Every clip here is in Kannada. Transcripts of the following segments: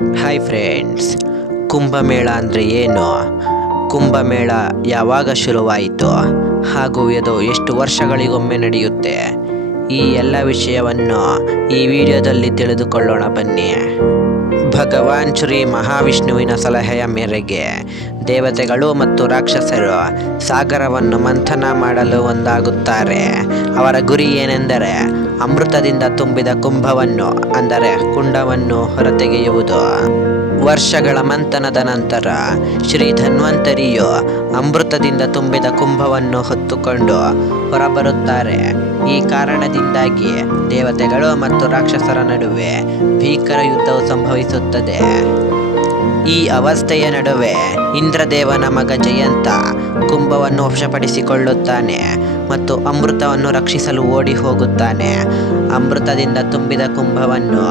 ಹಾಯ್ ಫ್ರೆಂಡ್ಸ್ ಕುಂಭಮೇಳ ಅಂದರೆ ಏನು? ಕುಂಭಮೇಳ ಯಾವಾಗ ಶುರುವಾಯಿತು? ಹಾಗೂ ಇದು ಎಷ್ಟು ವರ್ಷಗಳಿಗೊಮ್ಮೆ ನಡೆಯುತ್ತೆ? ಈ ಎಲ್ಲ ವಿಷಯವನ್ನು ಈ ವಿಡಿಯೋದಲ್ಲಿ ತಿಳಿದುಕೊಳ್ಳೋಣ ಬನ್ನಿ. ಭಗವಾನ್ ಶ್ರೀ ಮಹಾವಿಷ್ಣುವಿನ ಸಲಹೆಯ ಮೇರೆಗೆ ದೇವತೆಗಳು ಮತ್ತು ರಾಕ್ಷಸರು ಸಾಗರವನ್ನು ಮಂಥನ ಮಾಡಲು ಒಂದಾಗುತ್ತಾರೆ. ಅವರ ಗುರಿ ಏನೆಂದರೆ ಅಮೃತದಿಂದ ತುಂಬಿದ ಕುಂಭವನ್ನು, ಅಂದರೆ ಕುಂಡವನ್ನು ಹೊರತೆಗೆಯುವುದು. ವರ್ಷಗಳ ಮಂಥನದ ನಂತರ ಶ್ರೀ ಧನ್ವಂತರಿಯು ಅಮೃತದಿಂದ ತುಂಬಿದ ಕುಂಭವನ್ನು ಹೊತ್ತುಕೊಂಡು ಹೊರಬರುತ್ತಾರೆ. ಈ ಕಾರಣದಿಂದಾಗಿ ದೇವತೆಗಳು ಮತ್ತು ರಾಕ್ಷಸರ ನಡುವೆ ಭೀಕರ ಯುದ್ಧವು ಸಂಭವಿಸುತ್ತದೆ. ಈ ಅವಸ್ಥೆಯ ನಡುವೆ ಇಂದ್ರದೇವನ ಮಗ ಜಯಂತ ಕುಂಭವನ್ನು ವಶಪಡಿಸಿಕೊಳ್ಳುತ್ತಾನೆ ಮತ್ತು ಅಮೃತವನ್ನು ರಕ್ಷಿಸಲು ಓಡಿ ಹೋಗುತ್ತಾನೆ. ಅಮೃತದಿಂದ ತುಂಬಿದ ಕುಂಭವನ್ನು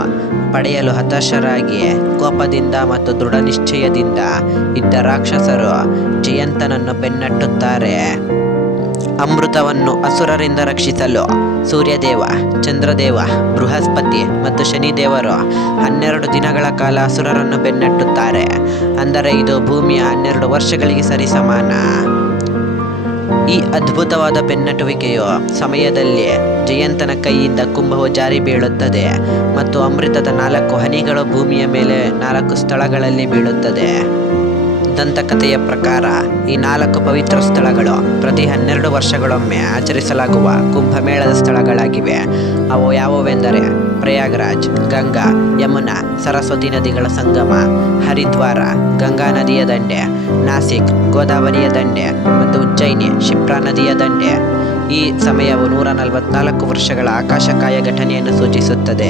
ಪಡೆಯಲು ಹತಾಶರಾಗಿ ಕೋಪದಿಂದ ಮತ್ತು ದೃಢ ನಿಶ್ಚಯದಿಂದ ಇದ್ದ ರಾಕ್ಷಸರು ಜಯಂತನನ್ನು ಬೆನ್ನಟ್ಟುತ್ತಾರೆ. ಅಮೃತವನ್ನು ಅಸುರರಿಂದ ರಕ್ಷಿಸಲು ಸೂರ್ಯದೇವ, ಚಂದ್ರದೇವ, ಬೃಹಸ್ಪತಿ ಮತ್ತು ಶನಿದೇವರು ಹನ್ನೆರಡು ದಿನಗಳ ಕಾಲ ಅಸುರರನ್ನು ಬೆನ್ನಟ್ಟುತ್ತಾರೆ. ಅಂದರೆ ಇದು ಭೂಮಿಯ ಹನ್ನೆರಡು ವರ್ಷಗಳಿಗೆ ಸರಿಸಮಾನ. ಈ ಅದ್ಭುತವಾದ ಬೆನ್ನಟುವಿಕೆಯು ಸಮಯದಲ್ಲಿ ಜಯಂತನ ಕೈಯಿಂದ ಕುಂಭವು ಜಾರಿ ಬೀಳುತ್ತದೆ ಮತ್ತು ಅಮೃತದ ನಾಲ್ಕು ಹನಿಗಳು ಭೂಮಿಯ ಮೇಲೆ ನಾಲ್ಕು ಸ್ಥಳಗಳಲ್ಲಿ ಬೀಳುತ್ತದೆ. ದಂತಕಥೆಯ ಪ್ರಕಾರ, ಈ ನಾಲ್ಕು ಪವಿತ್ರ ಸ್ಥಳಗಳು ಪ್ರತಿ ಹನ್ನೆರಡು ವರ್ಷಗಳೊಮ್ಮೆ ಆಚರಿಸಲಾಗುವ ಕುಂಭಮೇಳದ ಸ್ಥಳಗಳಾಗಿವೆ. ಅವು ಯಾವುವೆಂದರೆ ಪ್ರಯಾಗ್ರಾಜ್, ಗಂಗಾ, ಯಮುನಾ, ಸರಸ್ವತಿ ನದಿಗಳ ಸಂಗಮ, ಹರಿದ್ವಾರ, ಗಂಗಾ ನದಿಯ ದಂಡೆ, ನಾಸಿಕ್, ಗೋದಾವರಿಯ ದಂಡೆ ಮತ್ತು ಉಜ್ಜಯಿನಿ, ಶಿಪ್ರಾ ನದಿಯ ದಂಡೆ. ಈ ಸಮಯವು ನೂರ ನಲವತ್ನಾಲ್ಕು ವರ್ಷಗಳ ಆಕಾಶಕಾಯ ಘಟನೆಯನ್ನು ಸೂಚಿಸುತ್ತದೆ.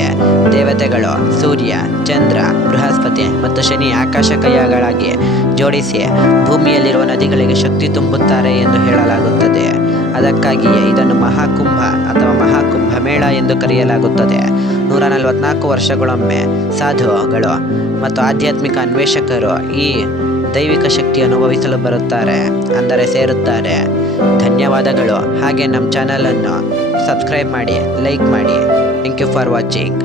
ದೇವತೆಗಳು ಸೂರ್ಯ, ಚಂದ್ರ, ಬೃಹಸ್ಪತಿ ಮತ್ತು ಶನಿ ಆಕಾಶಕಾಯಗಳಾಗಿ ಜೋಡಿಸಿ ಭೂಮಿಯಲ್ಲಿರುವ ನದಿಗಳಿಗೆ ಶಕ್ತಿ ತುಂಬುತ್ತಾರೆ ಎಂದು ಹೇಳಲಾಗುತ್ತದೆ. ಅದಕ್ಕಾಗಿಯೇ ಇದನ್ನು ಮಹಾಕುಂಭ ಅಥವಾ ಮಹಾಕುಂಭ ಮೇಳ ಎಂದು ಕರೆಯಲಾಗುತ್ತದೆ. ನೂರ ನಲವತ್ನಾಲ್ಕು ವರ್ಷಗಳೊಮ್ಮೆ ಸಾಧುಗಳು ಮತ್ತು ಆಧ್ಯಾತ್ಮಿಕ ಅನ್ವೇಷಕರು ಈ ದೈವಿಕ ಶಕ್ತಿ ಅನುಭವಿಸಲು ಬರುತ್ತಾರೆ, ಅಂದರೆ ಸೇರುತ್ತಾರೆ. ಧನ್ಯವಾದಗಳು. ಹಾಗೆ ನಮ್ಮ ಚಾನಲನ್ನು ಸಬ್ಸ್ಕ್ರೈಬ್ ಮಾಡಿ, ಲೈಕ್ ಮಾಡಿ. Thank you for watching